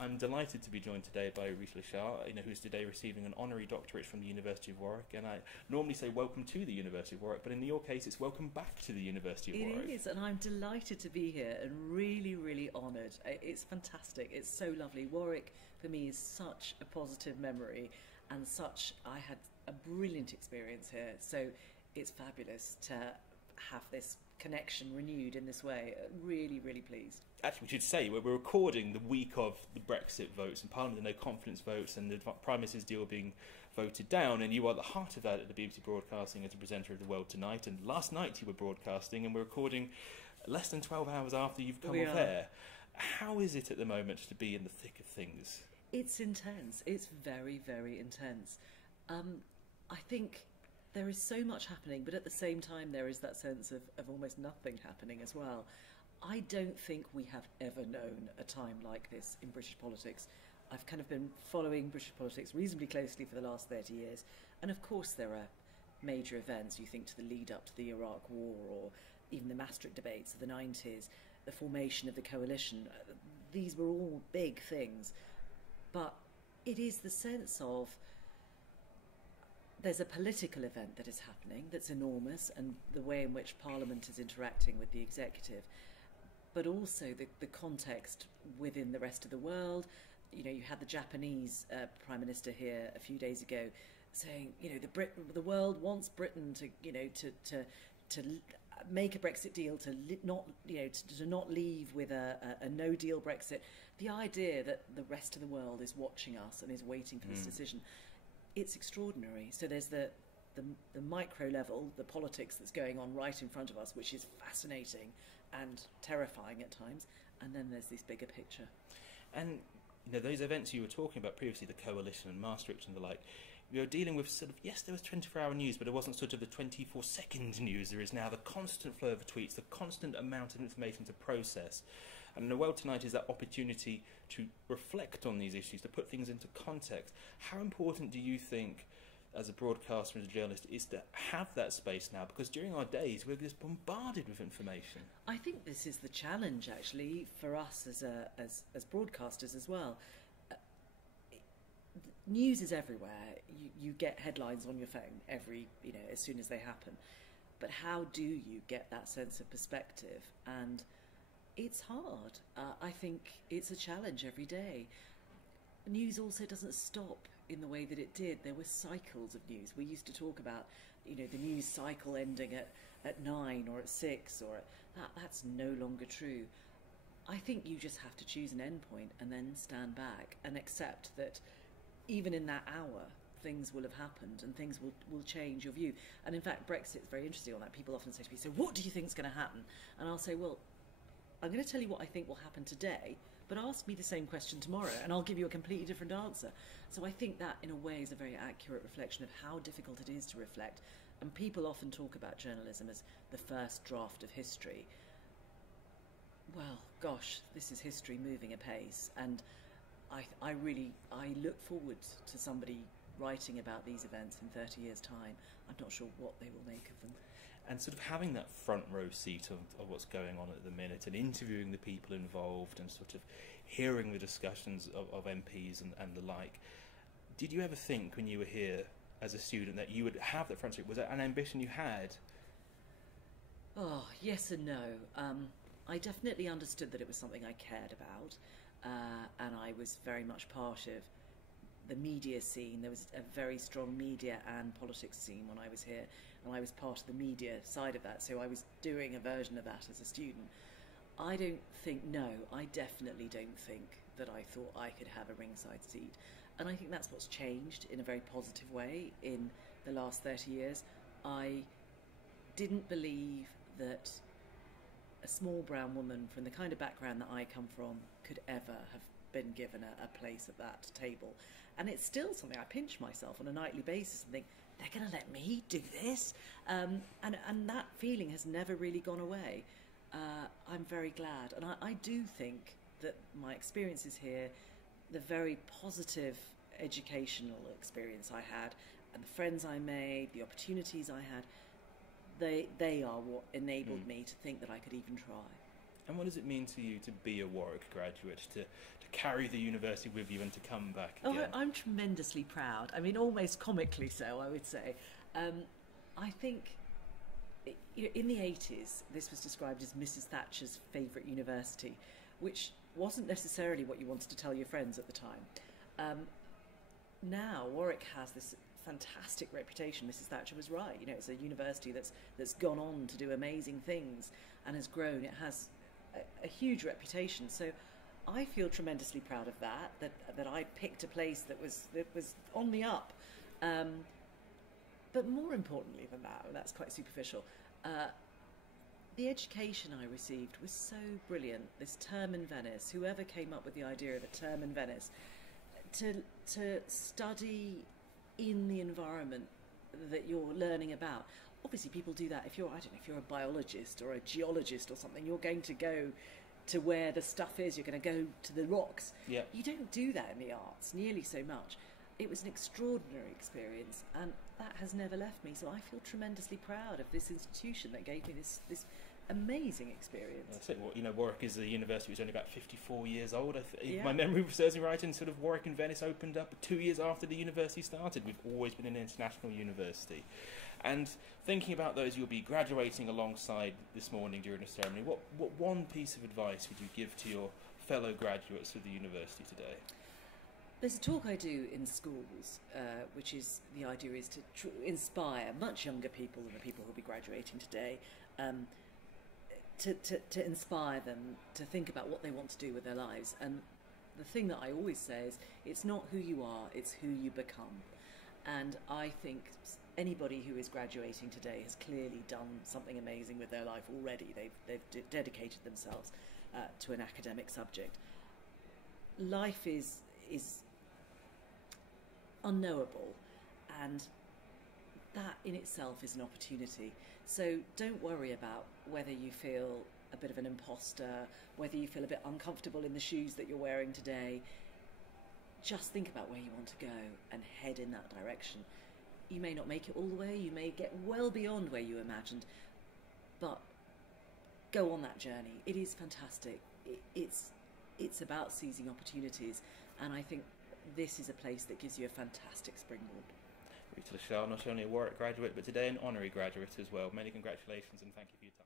I'm delighted to be joined today by Ritula Shah, who's today receiving an honorary doctorate from the University of Warwick. And I normally say welcome to the University of Warwick, but in your case, it's welcome back to the University of Warwick. It is, and I'm delighted to be here and really, really honoured. It's fantastic. It's so lovely. Warwick, for me, is such a positive memory, and I had a brilliant experience here. So it's fabulous to have this connection renewed in this way. Really, really pleased. Actually, we should say we're recording the week of the Brexit votes and Parliament, the no confidence votes, and the Prime Minister's deal being voted down. And you are at the heart of that at the BBC Broadcasting as a presenter of The World Tonight. And last night you were broadcasting, and we're recording less than 12 hours after you've come off air. How is it at the moment to be in the thick of things? It's intense. It's very, very intense. I think there is so much happening, but at the same time there is that sense of almost nothing happening as well. I don't think we have ever known a time like this in British politics. I've kind of been following British politics reasonably closely for the last 30 years, and of course there are major events. You think to the lead up to the Iraq War, or even the Maastricht debates of the 90s, the formation of the coalition. These were all big things, but it is the sense of there's a political event that is happening that's enormous, and the way in which Parliament is interacting with the executive, but also the context within the rest of the world. You had the Japanese Prime Minister here a few days ago saying, the world wants Britain to make a Brexit deal, to not leave with a no deal Brexit. The idea that the rest of the world is watching us and is waiting for this decision, it's extraordinary. So there's the micro level, the politics that's going on right in front of us, which is fascinating and terrifying at times, and then there's this bigger picture. And those events you were talking about previously, the coalition and Maastricht and the like, you're dealing with sort of, yes, there was 24-hour news, but it wasn't sort of the 24-second news. There is now the constant flow of tweets, the constant amount of information to process. And the World Tonight is that opportunity to reflect on these issues, to put things into context. How important do you think, as a broadcaster and a journalist, is to have that space now? Because during our days, we're just bombarded with information. I think this is the challenge, actually, for us as broadcasters as well. News is everywhere. You get headlines on your phone as soon as they happen. But how do you get that sense of perspective? And it's hard. I think it's a challenge every day. News also doesn't stop in the way that it did. There were cycles of news. We used to talk about, the news cycle ending at 9 or at 6, or that's no longer true. I think you just have to choose an end point and then stand back and accept that even in that hour, things will have happened and things will change your view. And in fact, Brexit's very interesting on that. People often say to me, so what do you think is going to happen? And I'll say, well, I'm going to tell you what I think will happen today, but ask me the same question tomorrow and I'll give you a completely different answer. So I think that, in a way, is a very accurate reflection of how difficult it is to reflect. And people often talk about journalism as the first draft of history. Well, gosh, this is history moving apace, and I look forward to somebody writing about these events in 30 years' time. I'm not sure what they will make of them. And sort of having that front row seat of what's going on at the minute, and interviewing the people involved, and sort of hearing the discussions of MPs and the like. Did you ever think when you were here as a student that you would have that front seat? Was that an ambition you had? Oh, yes and no. I definitely understood that it was something I cared about, and I was very much part of the media scene. There was a very strong media and politics scene when I was here, and I was part of the media side of that, so I was doing a version of that as a student. I definitely don't think that I thought I could have a ringside seat, and I think that's what's changed in a very positive way in the last 30 years. I didn't believe that a small brown woman from the kind of background that I come from could ever have been given a place at that table. And it's still something I pinch myself on a nightly basis and think, they're going to let me do this? And that feeling has never really gone away. I'm very glad. And I do think that my experiences here, the very positive educational experience I had, and the friends I made, the opportunities I had, they are what enabled me to think that I could even try. And what does it mean to you to be a Warwick graduate, to carry the university with you and to come back again? Oh, I'm tremendously proud. I mean, almost comically so, I would say. I think, in the 80s, this was described as Mrs. Thatcher's favourite university, which wasn't necessarily what you wanted to tell your friends at the time. Now, Warwick has this fantastic reputation. Mrs. Thatcher was right. It's a university that's gone on to do amazing things and has grown. It has a huge reputation. So I feel tremendously proud of that I picked a place that was on the up. But more importantly than that, and that's quite superficial, the education I received was so brilliant. This term in Venice, whoever came up with the idea of a term in Venice, to study in the environment that you're learning about. Obviously, people do that. If you're a biologist or a geologist or something, you're going to go to where the stuff is. You're going to go to the rocks. Yeah. You don't do that in the arts nearly so much. It was an extraordinary experience, and that has never left me. So I feel tremendously proud of this institution that gave me this amazing experience. I think, Warwick is a university which is only about 54 years old. Yeah. My memory serves me right, and sort of Warwick and Venice opened up 2 years after the university started. We've always been an international university. And thinking about those you'll be graduating alongside this morning during the ceremony, what one piece of advice would you give to your fellow graduates of the university today? There's a talk I do in schools, which is the idea is to inspire much younger people than the people who will be graduating today, to inspire them to think about what they want to do with their lives. And the thing that I always say is, it's not who you are, it's who you become. And I think anybody who is graduating today has clearly done something amazing with their life already. They've dedicated themselves to an academic subject. Life is unknowable, and that in itself is an opportunity. So don't worry about whether you feel a bit of an imposter, whether you feel a bit uncomfortable in the shoes that you're wearing today. Just think about where you want to go and head in that direction. You may not make it all the way, you may get well beyond where you imagined, but go on that journey. It is fantastic. It's about seizing opportunities, and I think this is a place that gives you a fantastic springboard. Ritula Shah, not only a Warwick graduate, but today an honorary graduate as well. Many congratulations and thank you for your time.